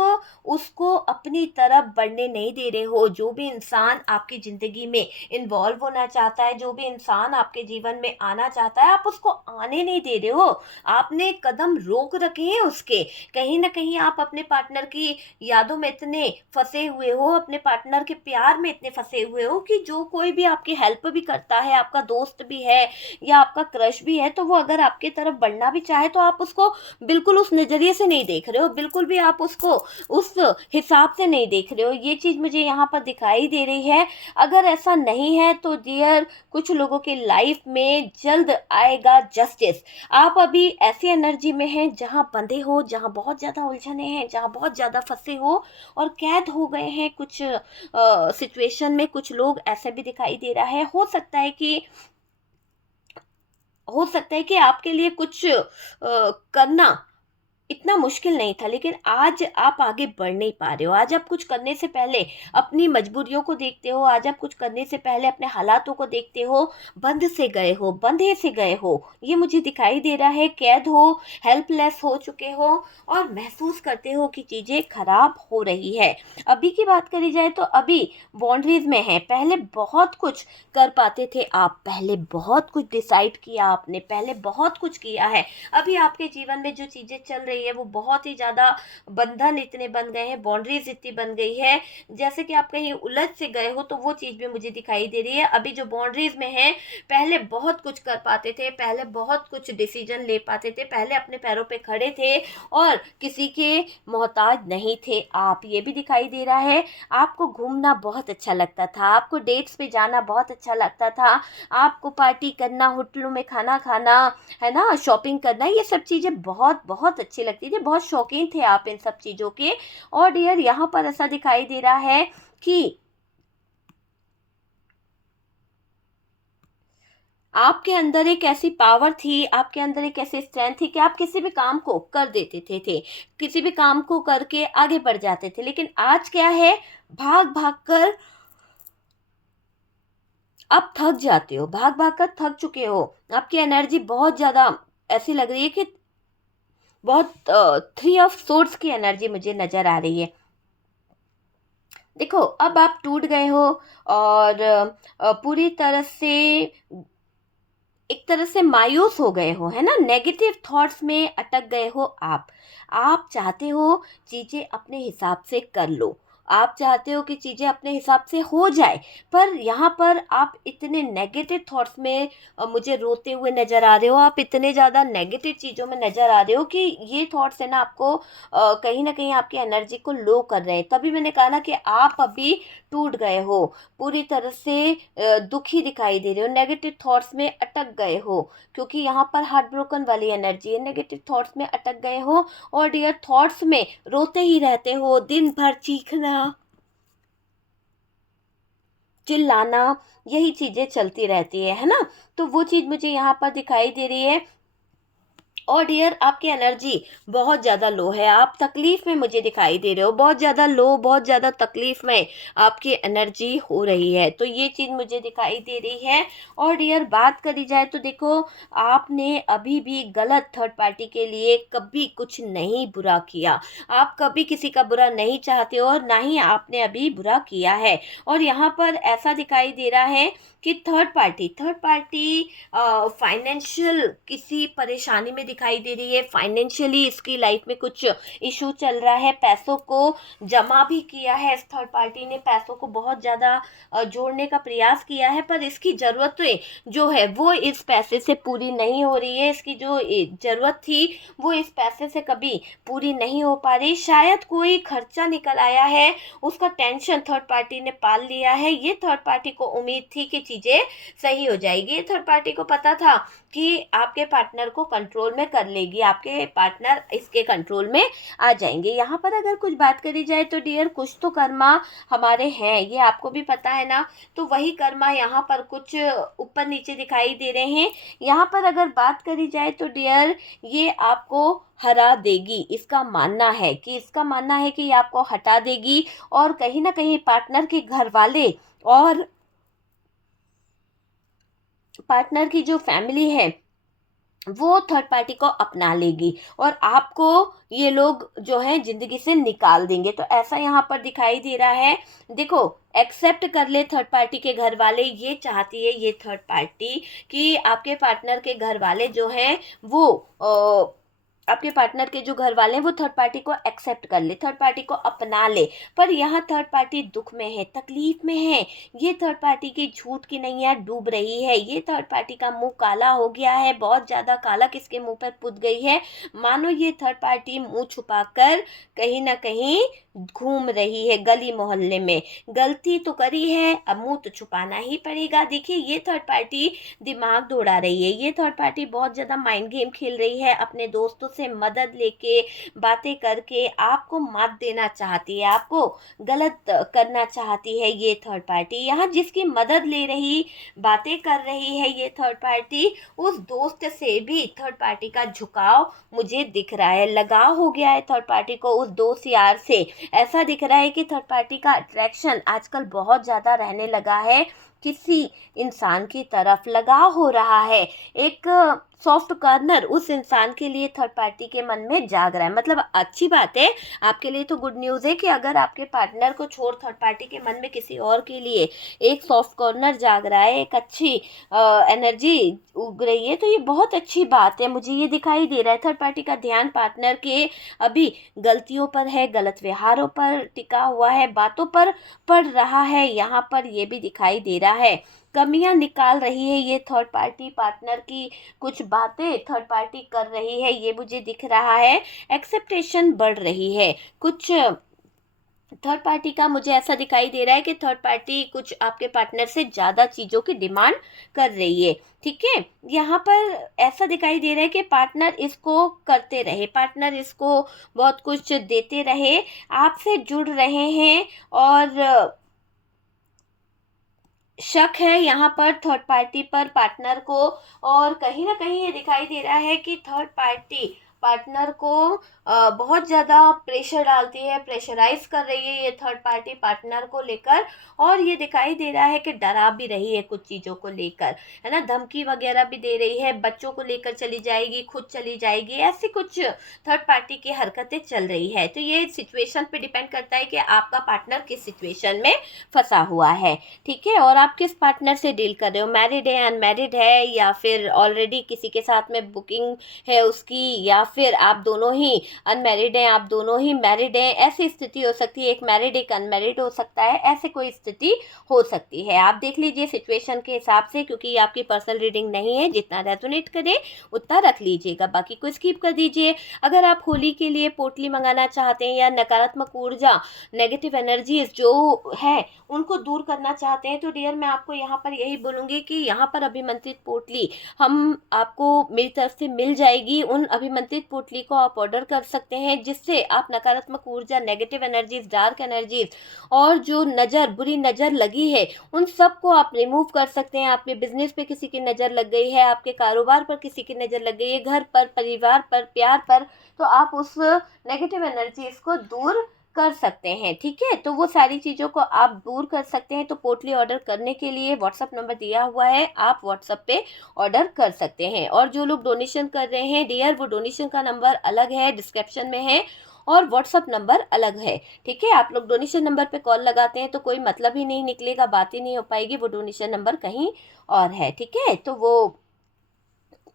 उसको अपनी तरफ बढ़ने नहीं दे रहे हो। जो भी इंसान आपकी ज़िंदगी में इन्वॉल्व होना चाहता है, जो भी इंसान आपके जीवन में आना चाहता है, आप उसको आने नहीं दे रहे हो। आपने कदम रोक रखे हैं उसके। कहीं न कहीं आप अपने पार्टनर की यादों में इतने फंसे हुए हो, अपने पार्टनर के प्यार में इतने फंसे हुए हो कि जो कोई भी आपकी हेल्प भी करता है, आपका दोस्त भी है या आपका क्रश भी है, तो वो अगर आपकी तरफ बढ़ना भी चाहे तो आप उसको बिल्कुल उस नज़रिए से नहीं देख रहे हो, बिल्कुल भी आप उसको उस हिसाब से नहीं देख रहे हो। ये चीज़ मुझे यहाँ पर दिखाई दे रही है। अगर ऐसा नहीं है तो डियर, कुछ लोगों की लाइफ में जल्द आएगा जस्टिस। आप अभी ऐसी एनर्जी में हैं जहाँ बंधे हो, जहाँ बहुत ज़्यादा उलझने हैं, जहाँ बहुत ज़्यादा फंसे हो और कैद हो गए हैं कुछ सिचुएशन में। कुछ लोग ऐसे भी दिखाई दे रहा है। हो सकता है कि आपके लिए कुछ करना इतना मुश्किल नहीं था, लेकिन आज आप आगे बढ़ नहीं पा रहे हो। आज आप कुछ करने से पहले अपनी मजबूरियों को देखते हो, आज आप कुछ करने से पहले अपने हालातों को देखते हो, बंधे से गए हो। ये मुझे दिखाई दे रहा है। कैद हो, हेल्पलेस हो चुके हो और महसूस करते हो कि चीज़ें खराब हो रही है। अभी की बात करी जाए तो अभी बाउंड्रीज में है। पहले बहुत कुछ कर पाते थे आप, पहले बहुत कुछ डिसाइड किया आपने, पहले बहुत कुछ किया है। अभी आपके जीवन में जो चीज़ें चल रही है वो बहुत ही ज़्यादा बंधन इतने बन गए हैं, बाउंड्रीज इतनी बन गई है, जैसे कि आप कहीं उलझ से गए हो, तो वो चीज़ भी मुझे दिखाई दे रही है। अभी जो बाउंड्रीज में है, पहले बहुत कुछ कर पाते थे, पहले बहुत कुछ डिसीजन ले पाते थे, पहले अपने पैरों पे खड़े थे और किसी के मोहताज नहीं थे आप। ये भी दिखाई दे रहा है। आपको घूमना बहुत अच्छा लगता था, आपको डेट्स पे जाना बहुत अच्छा लगता था, आपको पार्टी करना, होटलों में खाना खाना, है ना, शॉपिंग करना, ये सब चीज़ें बहुत बहुत अच्छी लगती थी, बहुत शौकीन थे आप इन सब चीज़ों के। और डियर, यहाँ पर ऐसा दिखाई दे रहा है कि आपके अंदर एक ऐसी पावर थी, आपके अंदर एक ऐसी स्ट्रेंथ थी कि आप किसी भी काम को कर देते थे, किसी भी काम को करके आगे बढ़ जाते थे। लेकिन आज क्या है, भाग भाग कर आप थक जाते हो, भाग भाग कर थक चुके हो। आपकी एनर्जी बहुत ज़्यादा ऐसी लग रही है कि बहुत थ्री ऑफ सोर्ड्स की एनर्जी मुझे नज़र आ रही है। देखो, अब आप टूट गए हो और पूरी तरह से एक तरह से मायूस हो गए हो, है ना, नेगेटिव थॉट्स में अटक गए हो आप चाहते हो चीज़ें अपने हिसाब से कर लो, आप चाहते हो कि चीज़ें अपने हिसाब से हो जाए, पर यहाँ पर आप इतने नेगेटिव थॉट्स में मुझे रोते हुए नज़र आ रहे हो, आप इतने ज़्यादा नेगेटिव चीज़ों में नज़र आ रहे हो कि ये थॉट्स है ना आपको कहीं ना कहीं आपकी एनर्जी को लो कर रहे हैं। तभी मैंने कहा ना कि आप अभी टूट गए हो, पूरी तरह से दुखी दिखाई दे रहे हो, नेगेटिव थॉट्स में अटक गए हो, क्योंकि यहाँ पर हार्ट ब्रोकन वाली एनर्जी है। नेगेटिव थॉट्स में अटक गए हो और डियर, थॉट्स में रोते ही रहते हो, दिन भर चीखना, चिल्लाना, यही चीज़ें चलती रहती है ना। तो वो चीज़ मुझे यहाँ पर दिखाई दे रही है। और डियर, आपकी एनर्जी बहुत ज़्यादा लो है, आप तकलीफ़ में मुझे दिखाई दे रहे हो, बहुत ज़्यादा लो, बहुत ज़्यादा तकलीफ़ में आपकी एनर्जी हो रही है, तो ये चीज़ मुझे दिखाई दे रही है। और डियर, बात करी जाए तो देखो, आपने अभी भी गलत थर्ड पार्टी के लिए कभी कुछ नहीं बुरा किया, आप कभी किसी का बुरा नहीं चाहते हो और ना ही आपने अभी बुरा किया है। और यहाँ पर ऐसा दिखाई दे रहा है कि थर्ड पार्टी फाइनेंशियल किसी परेशानी में दिखाई दे रही है, फाइनेंशियली इसकी लाइफ में कुछ इशू चल रहा है, पैसों को जमा भी किया है, इस थर्ड पार्टी ने पैसों को बहुत ज़्यादा जोड़ने का प्रयास किया है, पर इसकी ज़रूरतें जो है वो इस पैसे से पूरी नहीं हो रही है, इसकी जो ज़रूरत थी वो इस पैसे से कभी पूरी नहीं हो पा रही। शायद कोई खर्चा निकल आया है, उसका टेंशन थर्ड पार्टी ने पाल लिया है। ये थर्ड पार्टी को उम्मीद थी कि चीज़ें सही हो जाएगी, थर्ड पार्टी को पता था कि आपके पार्टनर को कंट्रोल में कर लेगी, आपके पार्टनर इसके कंट्रोल में आ जाएंगे। यहाँ पर अगर कुछ बात करी जाए तो डियर कुछ तो कर्मा हमारे हैं, ये आपको भी पता है ना, तो वही कर्मा यहाँ पर कुछ ऊपर नीचे दिखाई दे रहे हैं। यहाँ पर अगर बात करी जाए तो डियर ये आपको हरा देगी, इसका मानना है कि ये आपको हटा देगी, और कहीं ना कहीं पार्टनर के घर वाले और पार्टनर की जो फैमिली है वो थर्ड पार्टी को अपना लेगी, और आपको ये लोग जो है जिंदगी से निकाल देंगे। तो ऐसा यहाँ पर दिखाई दे रहा है। देखो, एक्सेप्ट कर ले थर्ड पार्टी के घर वाले, ये चाहती है ये थर्ड पार्टी कि आपके पार्टनर के घर वाले जो हैं वो आपके पार्टनर के जो घर वाले हैं वो थर्ड पार्टी को एक्सेप्ट कर ले, थर्ड पार्टी को अपना ले। पर यहाँ थर्ड पार्टी दुख में है, तकलीफ में है, ये थर्ड पार्टी की झूठ की नैया डूब रही है, ये थर्ड पार्टी का मुंह काला हो गया है, बहुत ज़्यादा काला किसके मुंह पर पुत गई है, मानो ये थर्ड पार्टी मुंह छुपाकर कहीं ना कहीं घूम रही है गली मोहल्ले में। गलती तो करी है, अब मुंह तो छुपाना ही पड़ेगा। देखिए, ये थर्ड पार्टी दिमाग दौड़ा रही है, ये थर्ड पार्टी बहुत ज़्यादा माइंड गेम खेल रही है, अपने दोस्तों से मदद लेके बातें करके आपको मात देना चाहती है, आपको गलत करना चाहती है ये थर्ड पार्टी। यहाँ जिसकी मदद ले रही, बातें कर रही है ये थर्ड पार्टी, उस दोस्त से भी थर्ड पार्टी का झुकाव मुझे दिख रहा है, लगाव हो गया है थर्ड पार्टी को उस दोस्त यार से। ऐसा दिख रहा है कि थर्ड पार्टी का अट्रैक्शन आजकल बहुत ज़्यादा रहने लगा है, किसी इंसान की तरफ लगाव हो रहा है, एक सॉफ्ट कॉर्नर उस इंसान के लिए थर्ड पार्टी के मन में जाग रहा है। मतलब अच्छी बात है, आपके लिए तो गुड न्यूज़ है कि अगर आपके पार्टनर को छोड़ थर्ड पार्टी के मन में किसी और के लिए एक सॉफ्ट कॉर्नर जाग रहा है, एक अच्छी एनर्जी उग रही है, तो ये बहुत अच्छी बात है। मुझे ये दिखाई दे रहा है थर्ड पार्टी का ध्यान पार्टनर के अभी गलतियों पर है, गलत व्यवहारों पर टिका हुआ है, बातों पर पड़ रहा है, यहाँ पर ये भी दिखाई दे रहा है। कमियां निकाल रही है ये थर्ड पार्टी, पार्टनर की कुछ बातें थर्ड पार्टी कर रही है, ये मुझे दिख रहा है। एक्सेप्टेशन बढ़ रही है, कुछ थर्ड पार्टी का मुझे ऐसा दिखाई दे रहा है कि थर्ड पार्टी कुछ आपके पार्टनर से ज़्यादा चीज़ों की डिमांड कर रही है। ठीक है, यहाँ पर ऐसा दिखाई दे रहा है कि पार्टनर इसको करते रहे, पार्टनर इसको बहुत कुछ देते रहे, आपसे जुड़ रहे हैं, और शक है यहाँ पर थर्ड पार्टी पर पार्टनर को, और कहीं ना कहीं ये दिखाई दे रहा है कि थर्ड पार्टी पार्टनर को बहुत ज़्यादा प्रेशर डालती है, प्रेशराइज कर रही है ये थर्ड पार्टी पार्टनर को लेकर, और ये दिखाई दे रहा है कि डरा भी रही है कुछ चीज़ों को लेकर, है ना, धमकी वगैरह भी दे रही है, बच्चों को लेकर चली जाएगी, खुद चली जाएगी, ऐसी कुछ थर्ड पार्टी की हरकतें चल रही है। तो ये सिचुएशन पे डिपेंड करता है कि आपका पार्टनर किस सिचुएशन में फंसा हुआ है। ठीक है, और आप किस पार्टनर से डील कर रहे हो, मैरिड है, अनमैरिड है, या फिर ऑलरेडी किसी के साथ में बुकिंग है उसकी, या फिर आप दोनों ही अनमैरिड हैं, आप दोनों ही मैरिड हैं, ऐसी स्थिति हो सकती है, एक मैरिड एक अनमैरिड हो सकता है, ऐसे कोई स्थिति हो सकती है। आप देख लीजिए सिचुएशन के हिसाब से, क्योंकि ये आपकी पर्सनल रीडिंग नहीं है, जितना रेजोनेट करे उतना रख लीजिएगा, बाकी को स्किप कर दीजिए। अगर आप होली के लिए पोटली मंगाना चाहते हैं, या नकारात्मक ऊर्जा, नेगेटिव एनर्जीज जो है उनको दूर करना चाहते हैं, तो डियर मैं आपको यहाँ पर यही बोलूँगी कि यहाँ पर अभिमंत्रित पोटली हम आपको मेरी तरफ से मिल जाएगी। उन अभिमंत्रित पोटली को आप ऑर्डर कर सकते हैं, जिससे आप नकारात्मक ऊर्जा, नेगेटिव एनर्जीज, डार्क एनर्जीज और जो नज़र, बुरी नज़र लगी है, उन सब को आप रिमूव कर सकते हैं। आपके बिजनेस पे किसी की नज़र लग गई है, आपके कारोबार पर किसी की नज़र लग गई है, घर पर, परिवार पर, प्यार पर, तो आप उस नेगेटिव एनर्जीज को दूर कर सकते हैं। ठीक है, तो वो सारी चीज़ों को आप दूर कर सकते हैं। तो पोटली ऑर्डर करने के लिए व्हाट्सअप नंबर दिया हुआ है, आप व्हाट्सअप पे ऑर्डर कर सकते हैं। और जो लोग डोनेशन कर रहे हैं डियर, वो डोनेशन का नंबर अलग है, डिस्क्रिप्शन में है, और व्हाट्सअप नंबर अलग है। ठीक है, आप लोग डोनेशन नंबर पे कॉल लगाते हैं तो कोई मतलब ही नहीं निकलेगा, बात ही नहीं हो पाएगी, वो डोनेशन नंबर कहीं और है। ठीक है, तो वो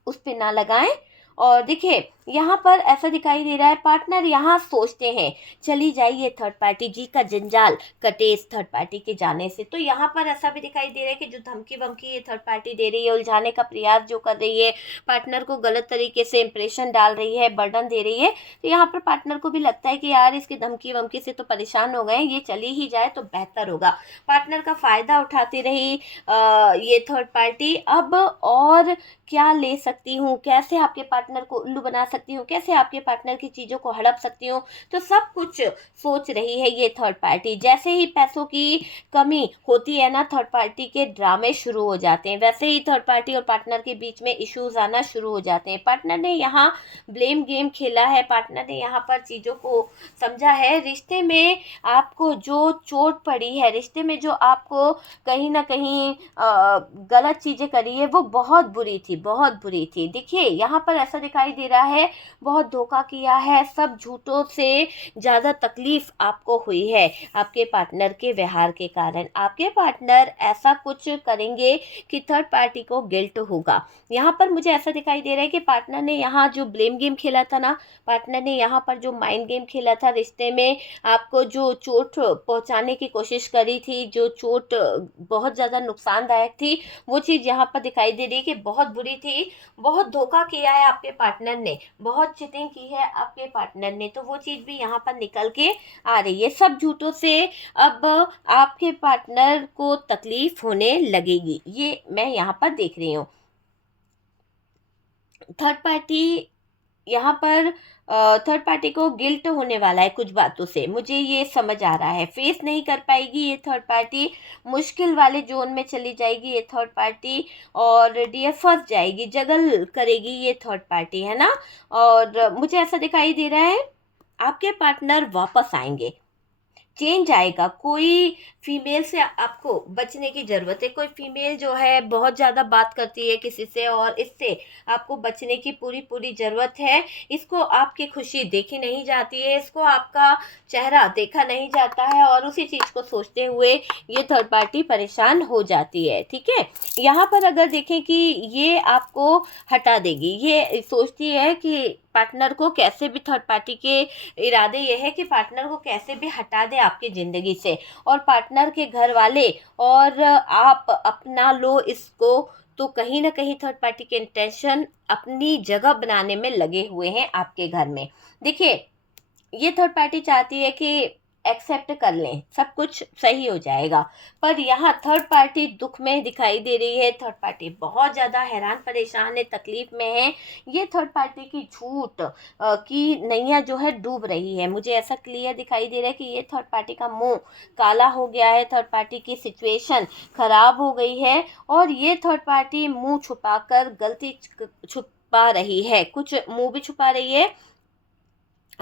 उस पे ना लगाएं। और देखिए, यहाँ पर ऐसा दिखाई दे रहा है पार्टनर यहाँ सोचते हैं चली जाइए थर्ड पार्टी, जी का जंजाल कटे इस थर्ड पार्टी के जाने से। तो यहाँ पर ऐसा भी दिखाई दे रहा है कि जो धमकी वमकी ये थर्ड पार्टी दे रही है, उलझाने का प्रयास जो कर रही है, पार्टनर को गलत तरीके से इंप्रेशन डाल रही है, बर्डन दे रही है, तो यहाँ पर पार्टनर को भी लगता है कि यार इसकी धमकी वमकी से तो परेशान हो गए, ये चली ही जाए तो बेहतर होगा। पार्टनर का फायदा उठाती रही ये थर्ड पार्टी। अब और क्या ले सकती हूँ, कैसे आपके पार्टनर को उल्लू बना सकती हूँ, कैसे आपके पार्टनर की चीज़ों को हड़प सकती हूँ, तो सब कुछ सोच रही है ये थर्ड पार्टी। जैसे ही पैसों की कमी होती है ना, थर्ड पार्टी के ड्रामे शुरू हो जाते हैं, वैसे ही थर्ड पार्टी और पार्टनर के बीच में इश्यूज आना शुरू हो जाते हैं। पार्टनर ने यहाँ ब्लेम गेम खेला है, पार्टनर ने यहाँ पर चीज़ों को समझा है। रिश्ते में आपको जो चोट पड़ी है, रिश्ते में जो आपको कहीं ना कहीं गलत चीज़ें करी है, वो बहुत बुरी थी, बहुत बुरी थी। देखिए यहाँ पर ऐसा दिखाई दे रहा है बहुत धोखा किया है, सब झूठों से ज़्यादा तकलीफ आपको हुई है आपके पार्टनर के व्यवहार के कारण। आपके पार्टनर ऐसा कुछ करेंगे कि थर्ड पार्टी को गिल्ट होगा। यहाँ पर मुझे ऐसा दिखाई दे रहा है कि पार्टनर ने यहाँ जो ब्लेम गेम खेला था ना, पार्टनर ने यहाँ पर जो माइंड गेम खेला था, रिश्ते में आपको जो चोट पहुँचाने की कोशिश करी थी, जो चोट बहुत ज़्यादा नुकसानदायक थी, वो चीज़ यहाँ पर दिखाई दे रही है कि बहुत बुरी थी। बहुत धोखा किया है आपके पार्टनर ने, बहुत चीटिंग की है आपके पार्टनर ने, तो वो चीज़ भी यहाँ पर निकल के आ रही है। सब झूठों से अब आपके पार्टनर को तकलीफ होने लगेगी, ये मैं यहाँ पर देख रही हूँ। थर्ड पार्टी यहाँ पर थर्ड पार्टी को गिल्ट होने वाला है कुछ बातों से, मुझे ये समझ आ रहा है। फेस नहीं कर पाएगी ये थर्ड पार्टी, मुश्किल वाले जोन में चली जाएगी ये थर्ड पार्टी, और डियर फंस जाएगी, जगल करेगी ये थर्ड पार्टी, है ना। और मुझे ऐसा दिखाई दे रहा है आपके पार्टनर वापस आएंगे, चेंज आएगा। कोई फीमेल से आपको बचने की ज़रूरत है, कोई फीमेल जो है बहुत ज़्यादा बात करती है किसी से, और इससे आपको बचने की पूरी पूरी ज़रूरत है। इसको आपकी खुशी देखी नहीं जाती है, इसको आपका चेहरा देखा नहीं जाता है, और उसी चीज़ को सोचते हुए ये थर्ड पार्टी परेशान हो जाती है। ठीक है, यहाँ पर अगर देखें कि ये आपको हटा देगी, ये सोचती है कि पार्टनर को कैसे भी, थर्ड पार्टी के इरादे ये है कि पार्टनर को कैसे भी हटा दे आपकी ज़िंदगी से, और पार्टनर के घर वाले और आप अपना लो इसको, तो कहीं ना कहीं थर्ड पार्टी के इंटेंशन अपनी जगह बनाने में लगे हुए हैं आपके घर में। देखिए ये थर्ड पार्टी चाहती है कि एक्सेप्ट कर लें, सब कुछ सही हो जाएगा, पर यहाँ थर्ड पार्टी दुख में दिखाई दे रही है। थर्ड पार्टी बहुत ज़्यादा हैरान परेशान है, तकलीफ में है। ये थर्ड पार्टी की झूठ की नैया जो है डूब रही है, मुझे ऐसा क्लियर दिखाई दे रहा है कि ये थर्ड पार्टी का मुंह काला हो गया है, थर्ड पार्टी की सिचुएशन खराब हो गई है, और ये थर्ड पार्टी मुंह छुपाकर गलती छुपा रही है, कुछ मुंह भी छुपा रही है,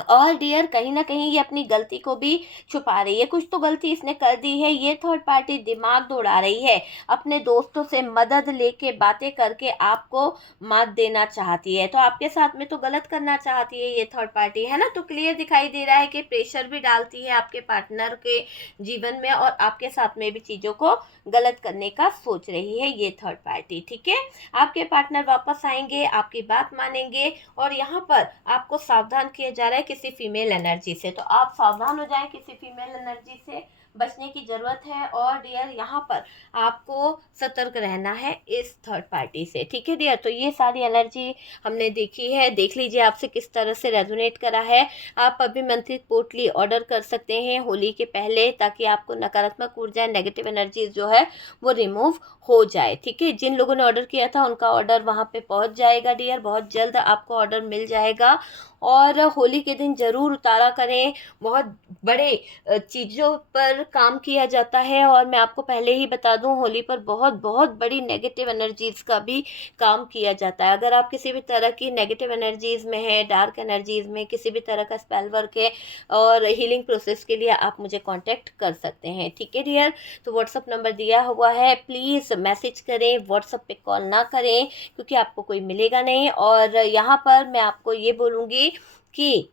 और डियर कहीं ना कहीं ये अपनी गलती को भी छुपा रही है। कुछ तो गलती इसने कर दी है, ये थर्ड पार्टी दिमाग दौड़ा रही है, अपने दोस्तों से मदद लेके बातें करके आपको मात देना चाहती है, तो आपके साथ में तो गलत करना चाहती है ये थर्ड पार्टी, है ना। तो क्लियर दिखाई दे रहा है कि प्रेशर भी डालती है आपके पार्टनर के जीवन में, और आपके साथ में भी चीज़ों को गलत करने का सोच रही है ये थर्ड पार्टी। ठीक है, आपके पार्टनर वापस आएंगे, आपकी बात मानेंगे, और यहाँ पर आपको सावधान किया जा रहा है किसी फीमेल एनर्जी से, तो आप सावधान हो जाएं, किसी फीमेल एनर्जी से बचने की ज़रूरत है। और डियर यहाँ पर आपको सतर्क रहना है इस थर्ड पार्टी से। ठीक है डियर, तो ये सारी एनर्जी हमने देखी है, देख लीजिए आपसे किस तरह से रेजोनेट करा है। आप अभी मंथली पोर्टली ऑर्डर कर सकते हैं होली के पहले, ताकि आपको नकारात्मक ऊर्जा, नेगेटिव एनर्जीज जो है वो रिमूव हो जाए। ठीक है, जिन लोगों ने ऑर्डर किया था उनका ऑर्डर वहाँ पे पहुँच जाएगा डियर, बहुत जल्द आपको ऑर्डर मिल जाएगा। और होली के दिन ज़रूर उतारा करें, बहुत बड़े चीज़ों पर काम किया जाता है, और मैं आपको पहले ही बता दूं होली पर बहुत बहुत बड़ी नेगेटिव एनर्जीज़ का भी काम किया जाता है। अगर आप किसी भी तरह की नेगेटिव एनर्जीज़ में है, डार्क एनर्जीज़ में किसी भी तरह का स्पेल वर्क है और हीलिंग प्रोसेस के लिए आप मुझे कांटेक्ट कर सकते हैं। ठीक है डियर, तो व्हाट्सअप नंबर दिया हुआ है, प्लीज़ मैसेज करें, व्हाट्सअप पे कॉल ना करें, क्योंकि आपको कोई मिलेगा नहीं। और यहाँ पर मैं आपको ये बोलूँगी कि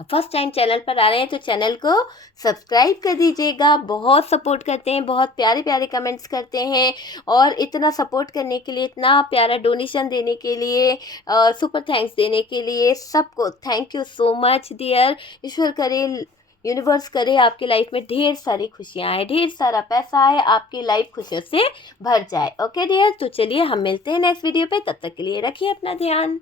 फर्स्ट टाइम चैनल पर आ रहे हैं तो चैनल को सब्सक्राइब कर दीजिएगा। बहुत सपोर्ट करते हैं, बहुत प्यारे प्यारे कमेंट्स करते हैं, और इतना सपोर्ट करने के लिए, इतना प्यारा डोनेशन देने के लिए, सुपर थैंक्स देने के लिए सबको thank you so much dear. ईश्वर करे, यूनिवर्स करे आपकी लाइफ में ढेर सारी खुशियाँ आए, ढेर सारा पैसा आए, आपकी लाइफ खुशियों से भर जाए। ओके डियर, तो चलिए हम मिलते हैं नेक्स्ट वीडियो पे, तब तक के लिए रखिए अपना ध्यान।